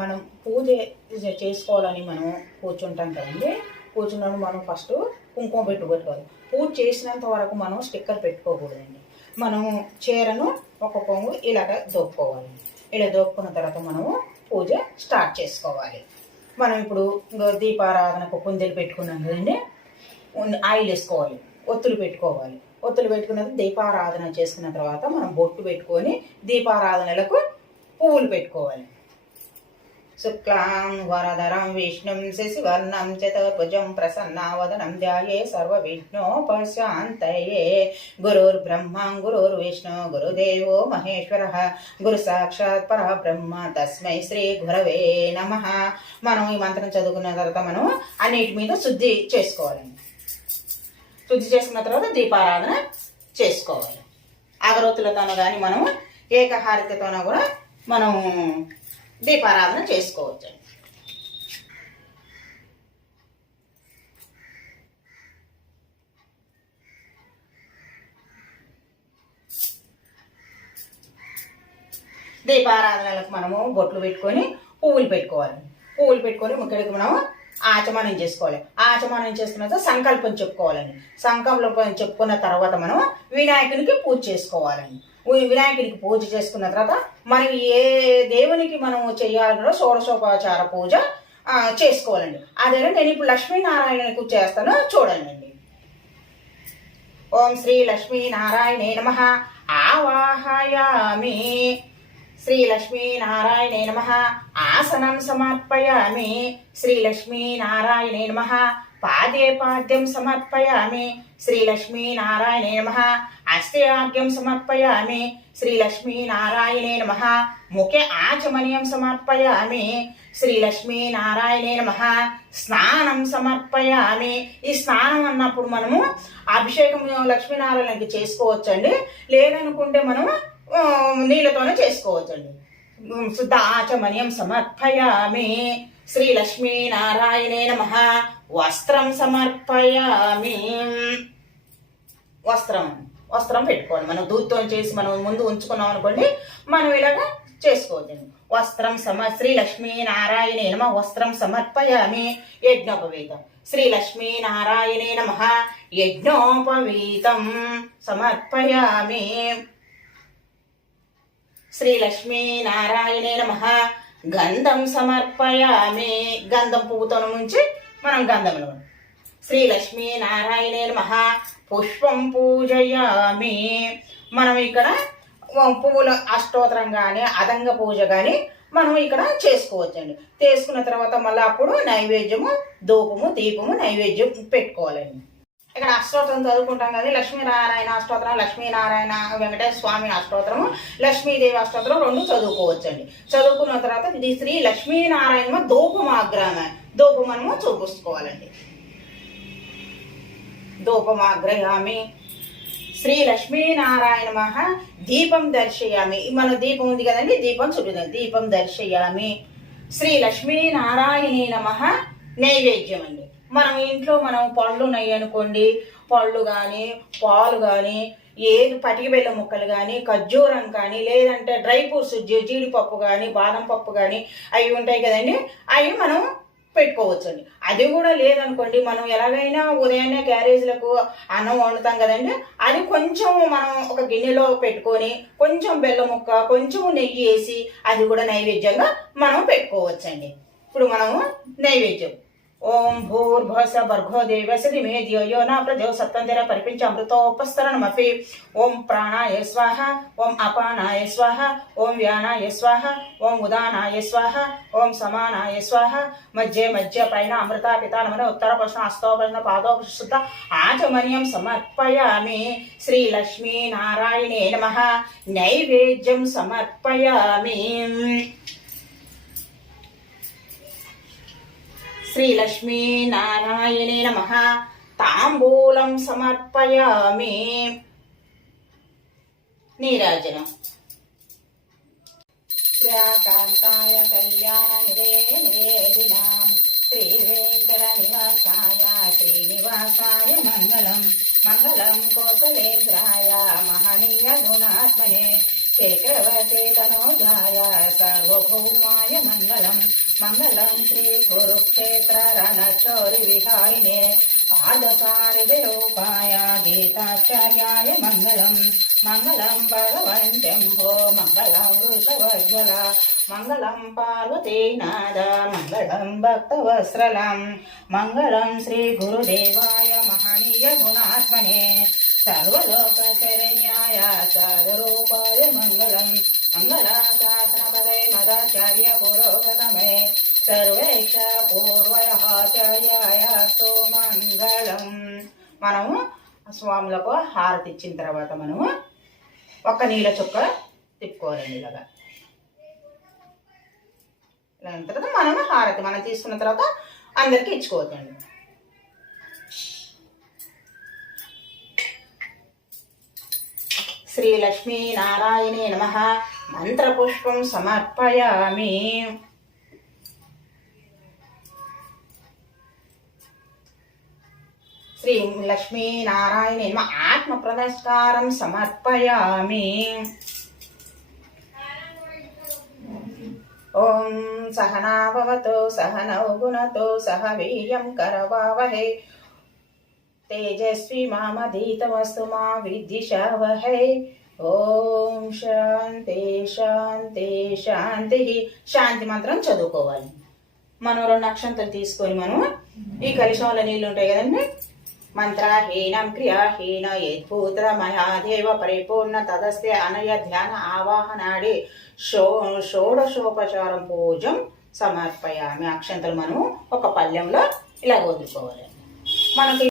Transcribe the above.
మనం పూజ చేసుకోవాలని మనం కూర్చుంటాం కదండి. కూర్చున్నప్పుడు మనం ఫస్ట్ కుంకుమ పెట్టుకోవాలి. పూజ చేసినంత వరకు మనం స్టిక్కర్ పెట్టుకోకూడదండి. మనం చీరను ఒక కొంగు ఇలాగ దోపుకోవాలి. ఇలా దోపుకున్న తర్వాత మనము పూజ స్టార్ట్ చేసుకోవాలి. మనం ఇప్పుడు దీపారాధనకు కుందెలు పెట్టుకున్నాం కదండి. ఆయిల్ వేసుకోవాలి, ఒత్తులు పెట్టుకోవాలి. ఒత్తులు పెట్టుకున్న దీపారాధన చేసుకున్న తర్వాత మనం బొట్టు పెట్టుకొని దీపారాధనలకు పువ్వులు పెట్టుకోవాలి. శుక్లాం వరదరం విష్ణుం శశివర్ణం చతుర్భుజం ప్రసన్నావదనం ధ్యాయే సర్వవిఘ్నోపశాంతయే. గురుర్బ్రహ్మ గురుర్విష్ణు గురుదేవో మహేశ్వరః గురు సాక్షాత్ పరబ్రహ్మ తస్మై శ్రీ గురవే నమః. మనం ఈ మంత్రం చదువుకున్న తర్వాత మనం అన్నిటి మీద శుద్ధి చేసుకోవాలండి. శుద్ధి చేసుకున్న తర్వాత దీపారాధన చేసుకోవాలి. అగరొత్తులతోనూ కానీ మనం ఏకహారతితోనూ కూడా మనం దీపారాధన చేసుకోవచ్చు. దీపారాధనలకు మనము బొట్లు పెట్టుకొని పువ్వులు పెట్టుకోవాలి. పువ్వులు పెట్టుకొని ముక్కడికి మనం ఆచమనం చేసుకోవాలి. ఆచమనం చేసుకున్న తర్వాత సంకల్పం చెప్పుకోవాలండి. సంకల్పం చెప్పుకున్న తర్వాత మనం వినాయకునికి పూజ చేసుకోవాలండి. వినాయకుడికి పూజ చేసుకున్న తర్వాత మనం ఏ దేవునికి మనం చేయాలనో షోడశోపచార పూజ చేసుకోవాలండి. అదే నేను ఇప్పుడు లక్ష్మీనారాయణకు చేస్తాను చూడండి. ఓం శ్రీ లక్ష్మీనారాయణే నమః ఆవాహయామి. శ్రీ లక్ష్మీనారాయణే నమః ఆసనం సమర్పయామి. శ్రీ లక్ష్మీనారాయణే నమః పాదే పాద్యం సమర్పయామి. శ్రీ లక్ష్మీనారాయణే నమః అస్త్యాగ్యం సమర్పయామి. శ్రీ లక్ష్మీనారాయణే నమః ముఖే ఆచమనీయం సమర్పయామి. శ్రీ లక్ష్మీనారాయణే నమః స్నానం సమర్పయామి. ఈ స్నానం అన్నప్పుడు మనము అభిషేకం లక్ష్మీనారాయణకి చేసుకోవచ్చండి. లేదనుకుంటే మనము నీళ్ళతోనే చేసుకోవచ్చండి. శుద్ధ ఆచమనీయం సమర్పయామి. శ్రీ లక్ష్మీనారాయణే నమః వస్త్రం సమర్పయామి. వస్త్రం పెట్టుకోండి. మనం దూత్తో చేసి మనం ముందు ఉంచుకున్నాం అనుకోండి, మనం ఇలాగా చేసుకోవచ్చండి. వస్త్రం శ్రీ లక్ష్మీనారాయణే నమః వస్త్రం సమర్పయామి. యజ్ఞోపవీతం. శ్రీ లక్ష్మీనారాయణే నమః యజ్ఞోపవీతం సమర్పయామి. శ్రీ లక్ష్మీనారాయణే నమః గంధం సమర్పయామి. గంధం పువ్వుతో ముంచి మనం గంధంలో. శ్రీ లక్ష్మీనారాయణే నమః పుష్పం పూజయామి. మనం ఇక్కడ పువ్వుల అష్టోత్తరం కానీ అదంగ పూజ కానీ మనం ఇక్కడ చేసుకోవచ్చండి. చేసుకున్న తర్వాత మళ్ళీ అప్పుడు నైవేద్యము ధూపము దీపము నైవేద్యం పెట్టుకోవాలండి. ఇక్కడ అష్టోత్తరం చదువుకుంటాం కదా, లక్ష్మీనారాయణ అష్టోత్తరం, లక్ష్మీనారాయణ వెంకటేశ్వర స్వామి అష్టోత్తరము, లక్ష్మీదేవి అష్టోత్తరం రెండు చదువుకోవచ్చండి. చదువుకున్న తర్వాత ఇది శ్రీ లక్ష్మీనారాయణ ధూపమనము చూపించుకోవాలండి. ధూపమాగ్రయామి. శ్రీ లక్ష్మీనారాయణ మహ దీపం దర్శయామి. మన దీపం ఉంది కదండి, దీపం చూపిద్దాం. దీపం దర్శయామి. శ్రీ లక్ష్మీనారాయణే నమః నైవేద్యం అండి. మనం ఇంట్లో మనం పళ్ళు ఉన్నాయి అనుకోండి, పళ్ళు కానీ పాలు కానీ ఏది పటికి బెల్లం ముక్కలు కానీ ఖర్జూరం కానీ లేదంటే డ్రై ఫ్రూట్స్ జీడిపప్పు కానీ బాదం పప్పు కానీ అవి ఉంటాయి కదండి, అవి మనం పెట్టుకోవచ్చండి. అది కూడా లేదనుకోండి, మనం ఎలాగైనా ఉదయాన్నే క్యారేజీలకు అన్నం వండుతాం కదండి, అది కొంచెం మనం ఒక గిన్నెలో పెట్టుకొని కొంచెం బెల్లం ముక్క కొంచెం నెయ్యి వేసి అది కూడా నైవేద్యంగా మనం పెట్టుకోవచ్చండి. ఇప్పుడు మనము నైవేద్యం ఓం భూర్భువస్స భర్గో దేవస్య ధిమే ధియో యో నః ప్రచోదయాత్ సత్యం పరిపించ అమృతోపస్తరణమపి. ఓం ప్రాణాయ స్వాహ. ఓం అపానాయ స్వాహ. ఓం వ్యానాయ స్వాహ. ఓం ఉదానాయ స్వాహ. ఓం సమానాయ స్వాహ. మధ్య పైన అమృత పితానమన ఉత్తర పశ్న హస్తో పశ్న పాదో శుద్ధ ఆచమనీయం సమర్పయామి. శ్రీ లక్ష్మీనారాయణే నమః నైవేద్యం సమర్పయామి. శ్రీ లక్ష్మీనారాయణే నమః తాంబూలం సమర్పయామి. నీరాజనం. శ్రీకాంతాయ కళ్యాణ నిలయనిలయదినాం శ్రీ వెంకట నివాసాయ శ్రీనివాసాయ మంగళం. మంగళం కోసలేంద్రాయ మహనీయ గుణాత్మనే చక్రవర్తి తనోజాయ సార్వభౌమాయ మంగళం మంగళం శ్రీ కురుక్షేత్ర రణచౌరి విహారిణే పార్థసారథి రూపాయ గీతాచార్యాయ మంగళం మంగళం భగవంత్యంభో మంగళం వృషభజ్వల మంగళం పార్వతీనాథ మంగళం భక్తవత్సలం మంగళం శ్రీ గురుదేవాయ మహనీయ గుణాత్మనే సర్వలోకశరణ్యాయ సాధురూపాయ మంగళం మంగళాశాసనపదే మదాచార్య పురోగతమే సర్వేక్ష పూర్వయాచార్యాయస్తు మంగళం. మనము స్వాములకు హారతి ఇచ్చిన తర్వాత మనము ఒక నీళ్ళ చుక్క తిప్పుకోవాలండి. ఇలాగా తర్వాత మనము హారతి మనం తీసుకున్న తర్వాత అందరికీ ఇచ్చుకోవద్దండి. శ్రీ లక్ష్మీనారాయణే నమః. మంత్రపుష్పం సమర్పయామి. శ్రీ లక్ష్మీనారాయణే నమః. ఆత్మ ప్రదస్కారం సమర్పయామి. ఓం సహనాభవతు సహనౌ భునక్తు సహ వీర్యం కరవావహై తేజస్వి మామధీతమస్తు మా విద్విషావహై. ఓం శాంతి శాంతి శాంతి. శాంతి మంత్రం చదువుకోవాలి. మనం 2 అక్షంతలు తీసుకొని మనం ఈ కలశంలో నీళ్ళు ఉంటాయి కదండి. మంత్రహీనం క్రియాహీన యద్భూత మయాదేవ పరిపూర్ణ తదస్తే అనయ ధ్యాన ఆవాహనాడి షోడశోపచారం పూజం సమర్పయామి. అక్షంతలు మనం ఒక పళ్ళెంలో ఇలా వదులుకోవాలి. మనకి